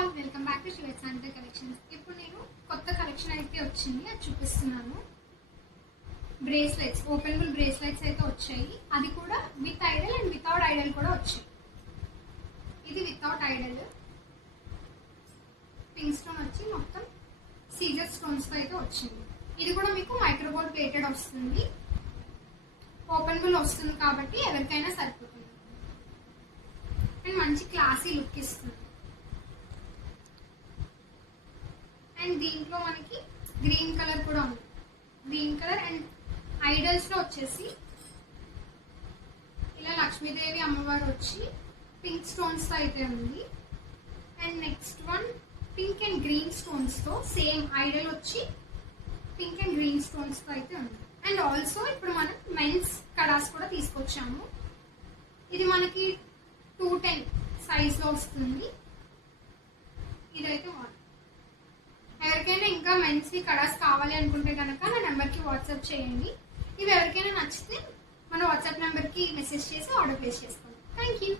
All welcome back to Shiva sanitary collections. ఇప్పుడు నేను కొత్త కలెక్షన్ అయితే వచ్చింది, అది చూపిస్తున్నాను. బ్రేస్లెట్స్, ఓపెనబుల్ బ్రేస్లెట్స్ అయితే వచ్చాయి. అది కూడా with Idol and without Idol కూడా వచ్చాయి. ఇది వితౌట్ ఐడల్ పింక్ స్టోన్ వచ్చి మొత్తం సీజర్ స్టోన్స్ తో అయితే వచ్చింది. ఇది కూడా మీకు మైక్రోగోల్డ్ ప్లేటెడ్ వస్తుంది, ఓపెనబుల్ వస్తుంది కాబట్టి ఎవరికైనా సరిపోతుంది అండ్ మంచి క్లాసీ లుక్ ఇస్తుంది. అండ్ దీంట్లో మనకి గ్రీన్ కలర్ కూడా ఉంది. గ్రీన్ కలర్ అండ్ ఐడల్స్ లో వచ్చేసి ఇలా లక్ష్మీదేవి అమ్మవారు వచ్చి పింక్ స్టోన్స్ తో అయితే ఉంది. And next one pink and green stones తో సేమ్ ఐడల్ వచ్చి పింక్ అండ్ గ్రీన్ స్టోన్స్ తో అయితే ఉంది. అండ్ ఆల్సో ఇప్పుడు మనం మెన్స్ కడాస్ కూడా తీసుకొచ్చాము. ఇది మనకి 210 సైజ్ లో వస్తుంది. ఇదైతే ఎవరికైనా ఇంకా మెన్స్ కడాస్ కావాలి అనుకుంటే కనుక నా నెంబర్కి వాట్సాప్ చేయండి. ఇవి ఎవరికైనా నచ్చితే మన వాట్సాప్ నెంబర్కి మెసేజ్ చేసి ఆర్డర్ ప్లేస్ చేసుకోండి. Thank you.